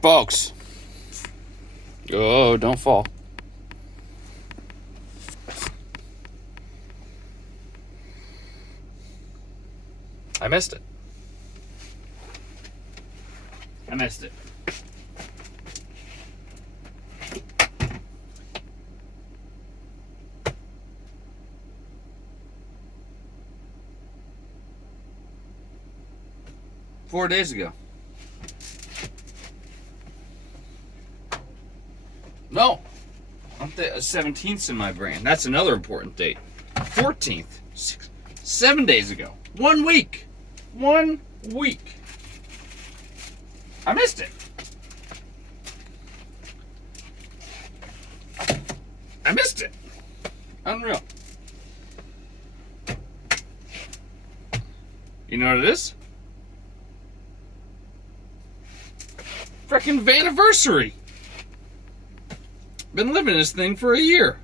Folks. Oh, don't fall. I missed it. I missed it. Four days ago. No. 17th's in my brain. That's another important date. 14th. 7 days ago. 1 week. 1 week. I missed it. I missed it. Unreal. You know what it is? Frickin' Vanniversary. Been living this thing for a year.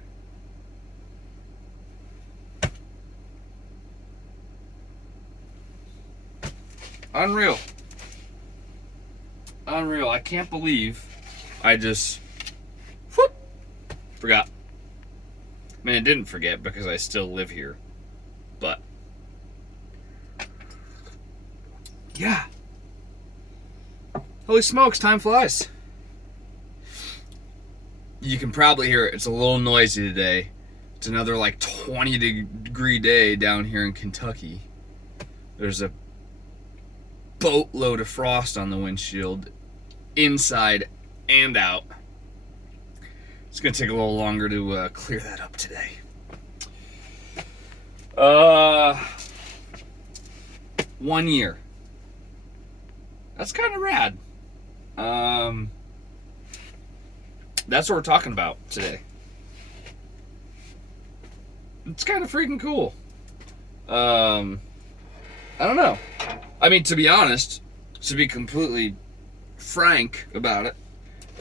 Unreal. Unreal. I can't believe I just forgot. I mean, I didn't forget because I still live here. But yeah. Holy smokes, time flies. You can probably hear it. It's a little noisy today. It's another like 20-degree day down here in Kentucky. There's a boatload of frost on the windshield, inside and out. It's gonna take a little longer to clear that up today. 1 year. That's kind of rad. That's what we're talking about today. It's kind of freaking cool. I don't know. I mean, to be honest, to be completely frank about it,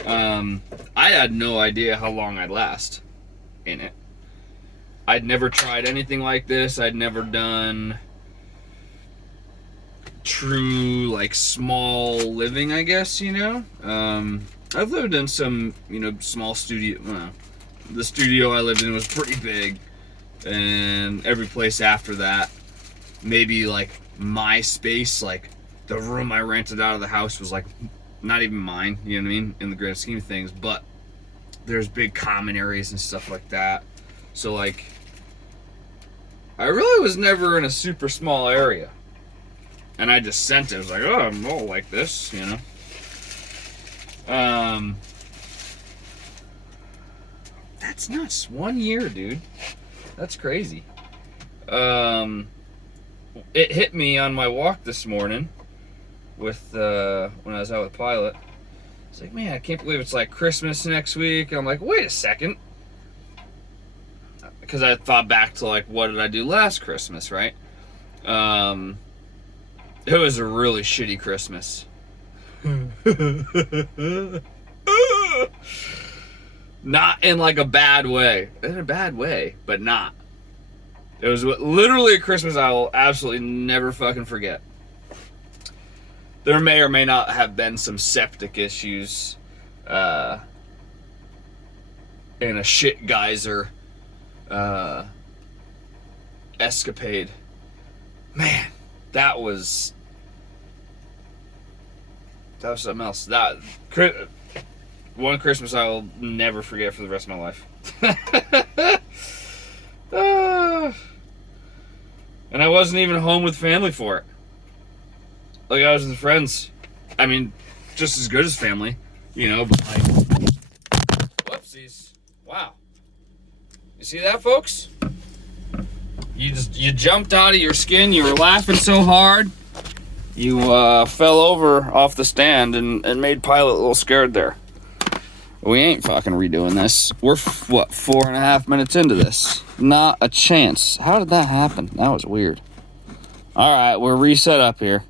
I had no idea how long I'd last in it. I'd never tried anything like this. I'd never done true, like, small living, I guess, you know? I've lived in some, you know, small studio. Well, the studio I lived in was pretty big, and every place after that, maybe, like, my space, like, the room I rented out of the house was, like, not even mine, you know what I mean, in the grand scheme of things, but there's big common areas and stuff like that. So, like, I really was never in a super small area. And I just sent it. I was like, oh, I'm all like this, you know. That's nuts. 1 year, dude. That's crazy. It hit me on my walk this morning with when I was out with Pilot. It's like, man, I can't believe it's like Christmas next week. And I'm like, wait a second. Because I thought back to, like, what did I do last Christmas, right? It was a really shitty Christmas. Not in, like, a bad way. In a bad way, but not. It was literally a Christmas I will absolutely never fucking forget. There may or may not have been some septic issues and a shit geyser escapade. Man, that was something else. That one Christmas I will never forget for the rest of my life. And I wasn't even home with family for it. Like, I was with friends. I mean, just as good as family, you know, but like, whoopsies. Wow. You see that, folks? You jumped out of your skin. You were laughing so hard. You fell over off the stand and made Pilot a little scared there. We ain't fucking redoing this. We're, 4.5 minutes into this? Not a chance. How did that happen? That was weird. Alright, we're reset up here.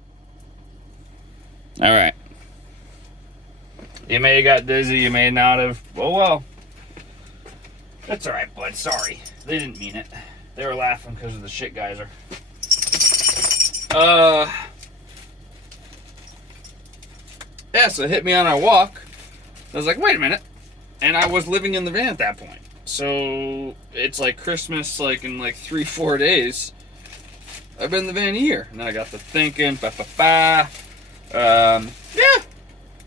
Alright. You may have got dizzy, you may not have. Oh well. That's alright, bud. Sorry. They didn't mean it. They were laughing because of the shit geyser. Yeah, so it hit me on our walk. I was like, wait a minute. And I was living in the van at that point. So it's like Christmas, like in like 3-4 days. I've been in the van a year. And then I got to thinking, yeah,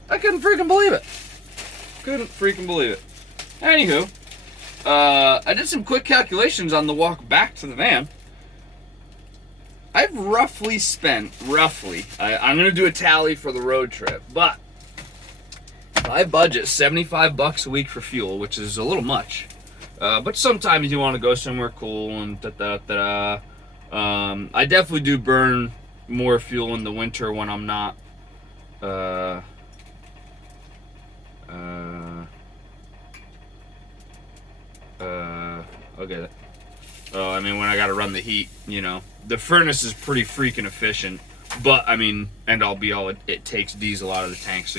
I couldn't freaking believe it. Anywho, I did some quick calculations on the walk back to the van. I've roughly spent, I'm going to do a tally for the road trip, but I budget $75 a week for fuel, which is a little much. But sometimes you want to go somewhere cool and I definitely do burn more fuel in the winter when I'm not, okay. I mean, when I gotta run the heat, you know, the furnace is pretty freaking efficient, but I mean, end all be all, it takes diesel out of the tank, so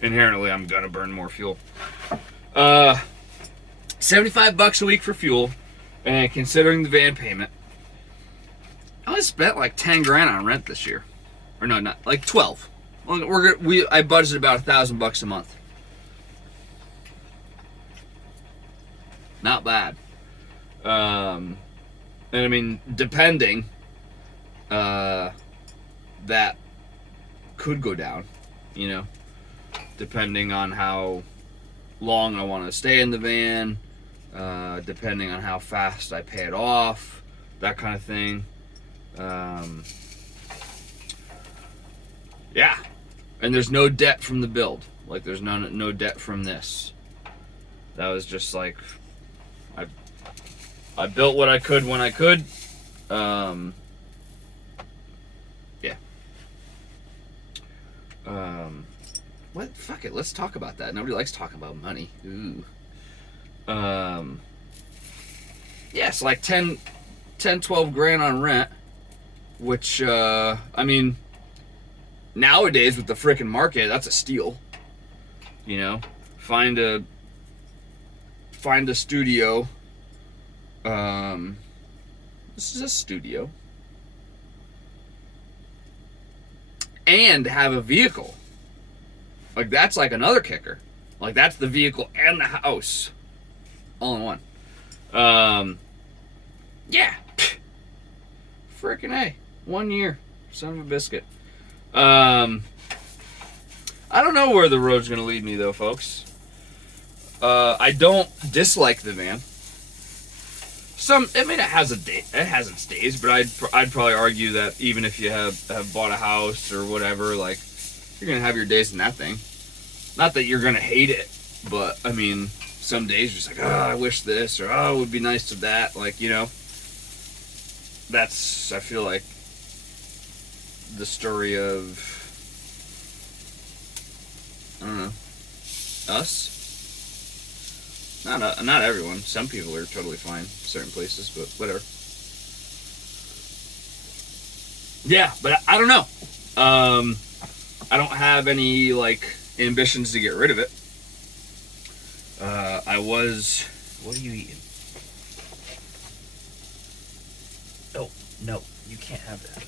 inherently I'm gonna burn more fuel. $75 a week for fuel, and considering the van payment, I only spent like 10 grand on rent this year, or no, not like 12. I budgeted about $1,000 a month. Not bad. And I mean, depending, that could go down, you know, depending on how long I want to stay in the van, depending on how fast I pay it off, that kind of thing. Yeah. And there's no debt from the build. Like, there's no debt from this. That was just like, I built what I could when I could. Yeah. What? Fuck it. Let's talk about that. Nobody likes talking about money. Ooh. Yeah, so like 10, 12 grand on rent, which, I mean, nowadays with the frickin' market, that's a steal. You know, find a studio. This is a studio. And have a vehicle. Like, that's like another kicker. Like, that's the vehicle and the house all in one. Yeah. Frickin' A. 1 year. Son of a biscuit. I don't know where the road's gonna lead me though, folks. I don't dislike the van. I mean, it has its days, but I'd probably argue that even if you have bought a house or whatever, like, you're gonna have your days in that thing. Not that you're gonna hate it, but I mean, some days you're just like, oh, I wish this, or oh, it would be nice to that, like, you know. That's, I feel like, the story of, I don't know, us. Not everyone. Some people are totally fine in certain places, but whatever. Yeah, but I don't know. I don't have any, like, ambitions to get rid of it. What are you eating? Oh, no, you can't have that.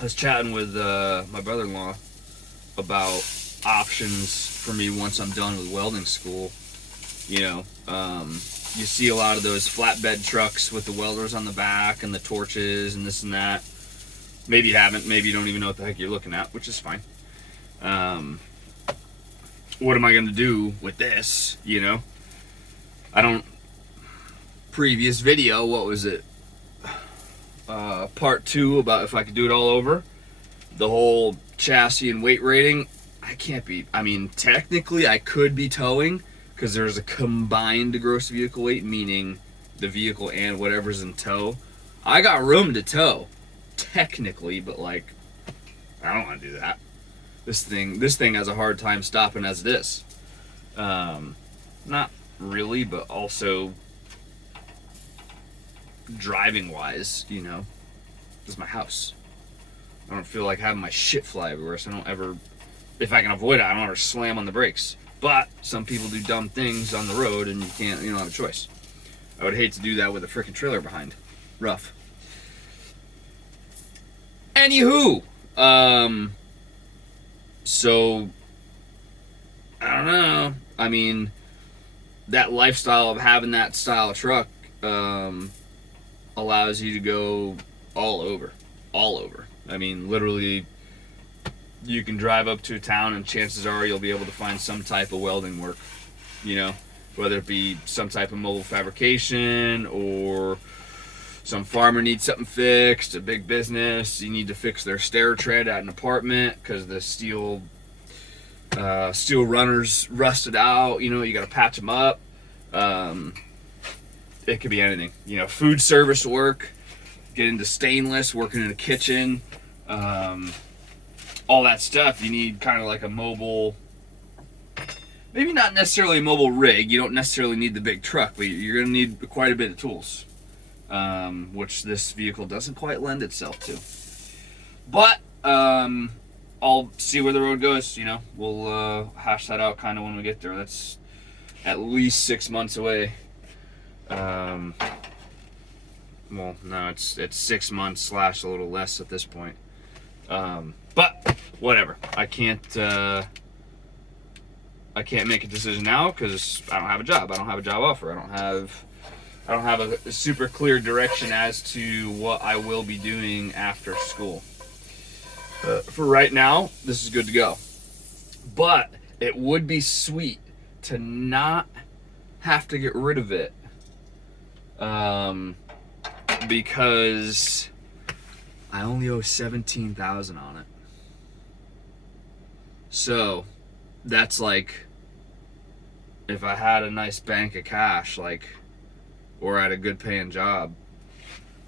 I was chatting with my brother-in-law about options for me once I'm done with welding school. You know, you see a lot of those flatbed trucks with the welders on the back and the torches and this and that. Maybe you haven't. Maybe you don't even know what the heck you're looking at, which is fine. What am I going to do with this, you know? Previous video, what was it? Part 2 about if I could do it all over. The whole chassis and weight rating. I mean, technically I could be towing because there's a combined gross vehicle weight, meaning the vehicle and whatever's in tow. I got room to tow, technically, but like, I don't want to do that. This thing has a hard time stopping as it is. Not really, but also driving wise, you know, this is my house. I don't feel like having my shit fly everywhere, so I don't ever, if I can avoid it, I don't ever slam on the brakes. But some people do dumb things on the road and you don't have a choice. I would hate to do that with a freaking trailer behind. Rough. Anywho, so I don't know. I mean, that lifestyle of having that style of truck allows you to go all over. I mean, literally, you can drive up to a town and chances are you'll be able to find some type of welding work, you know, whether it be some type of mobile fabrication or some farmer needs something fixed, a big business, you need to fix their stair tread at an apartment because the steel runners rusted out, you know, you got to patch them up. It could be anything, you know, food service work, get into stainless, working in a kitchen, all that stuff. You need kind of like a mobile, maybe not necessarily a mobile rig. You don't necessarily need the big truck, but you're going to need quite a bit of tools, which this vehicle doesn't quite lend itself to. But I'll see where the road goes. You know, we'll hash that out kind of when we get there. That's at least 6 months away. Well, no, it's 6 months / a little less at this point. But whatever. I can't make a decision now because I don't have a job. I don't have a job offer. I don't have a super clear direction as to what I will be doing after school. For right now, this is good to go. But it would be sweet to not have to get rid of it. Because I only owe $17,000 on it. So that's like, if I had a nice bank of cash, like, or at a good paying job,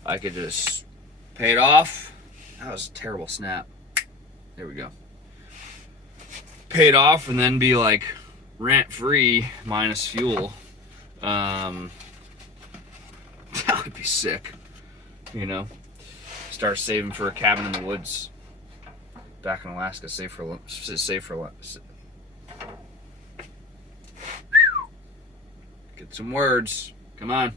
I could just pay it off. That was a terrible snap. There we go. Pay it off and then be like rent free minus fuel. That would be sick. You know, start saving for a cabin in the woods back in Alaska. Save for get some words. Come on.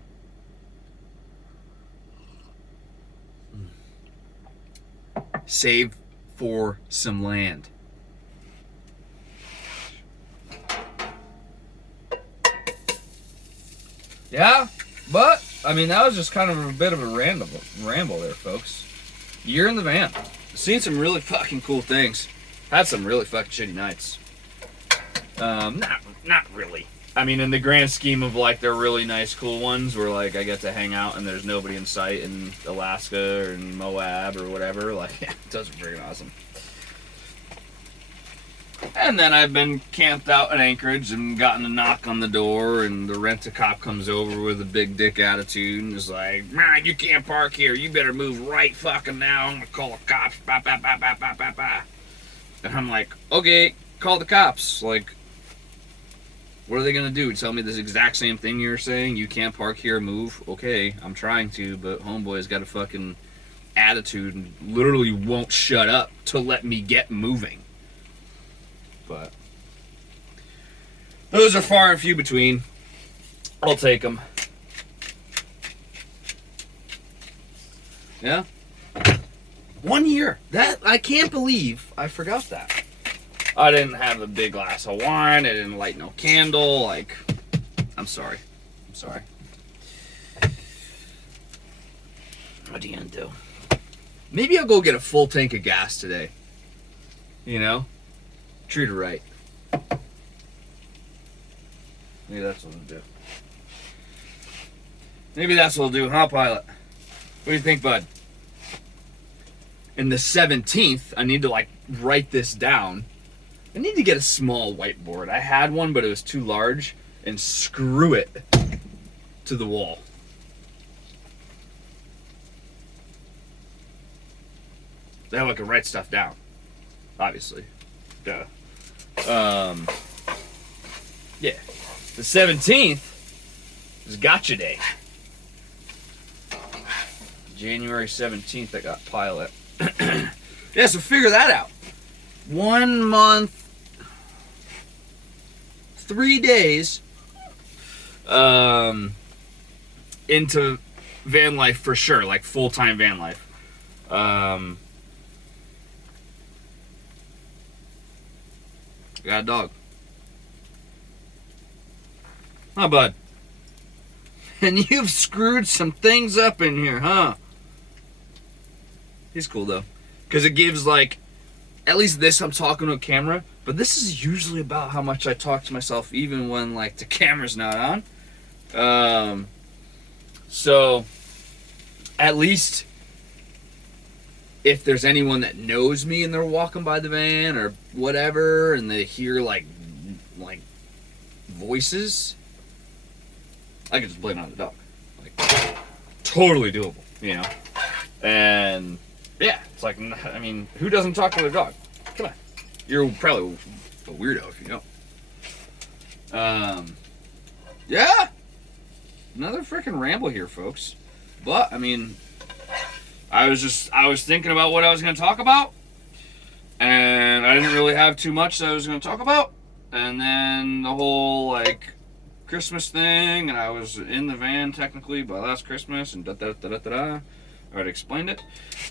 Save for some land. Yeah, but I mean, that was just kind of a bit of a ramble there, folks. Year in the van. Seen some really fucking cool things. Had some really fucking shitty nights. Not really. I mean, in the grand scheme of like their really nice, cool ones, where like I get to hang out and there's nobody in sight in Alaska or in Moab or whatever. Like, yeah, those are freaking awesome. And then I've been camped out in Anchorage and gotten a knock on the door, and the rent-a-cop comes over with a big dick attitude and is like, "Man, you can't park here. You better move right fucking now. I'm gonna call the cops." Bah, bah, bah, bah, bah, bah, bah. And I'm like, okay, call the cops. Like, what are they gonna do? Tell me this exact same thing you're saying? You can't park here, move. Okay, I'm trying to, but homeboy's got a fucking attitude and literally won't shut up to let me get moving. But those are far and few between. I'll take them. Yeah. 1 year. That, I can't believe I forgot that. I didn't have a big glass of wine. I didn't light no candle. Like, I'm sorry. What are you gonna do? Maybe I'll go get a full tank of gas today. You know? Treat her right. Maybe that's what I'll do. Maybe that's what I'll do, huh, Pilot? What do you think, bud? And the 17th, I need to, like, write this down. I need to get a small whiteboard. I had one, but it was too large. And screw it to the wall. That way I can write stuff down. Obviously. Duh. Yeah. The 17th is Gotcha Day. January 17th, I got Pilot. Yeah, so figure that out. 1 month, 3 days, into van life for sure, like full-time van life. I got a dog. Huh, bud? And you've screwed some things up in here, huh? He's cool, though. Because it gives, like, at least this I'm talking to a camera, but this is usually about how much I talk to myself, even when, like, the camera's not on. So, at least if there's anyone that knows me and they're walking by the van or whatever, and they hear, like voices, I can just blame it on the dog. Like, totally doable, you know? And, yeah, it's like, I mean, who doesn't talk to their dog? Come on. You're probably a weirdo if you don't. Yeah. Another freaking ramble here, folks. But, I mean, I was thinking about what I was going to talk about. And I didn't really have too much that I was going to talk about. And then the whole, like, Christmas thing, and I was in the van technically by last Christmas, and I already explained it.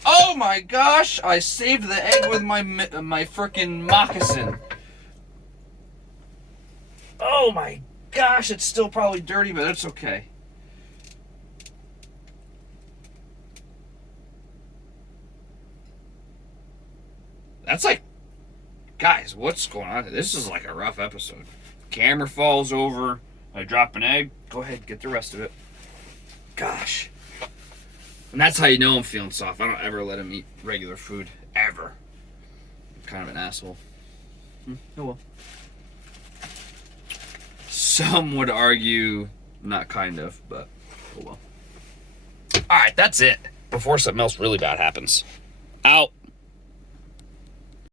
Oh my gosh! I saved the egg with my freaking moccasin. Oh my gosh! It's still probably dirty, but it's okay. That's like, guys, what's going on? This is like a rough episode. Camera falls over. I drop an egg. Go ahead, get the rest of it. Gosh. And that's how you know I'm feeling soft. I don't ever let him eat regular food. Ever. I'm kind of an asshole. Oh well. Some would argue not kind of, but oh well. Alright, that's it. Before something else really bad happens. Out.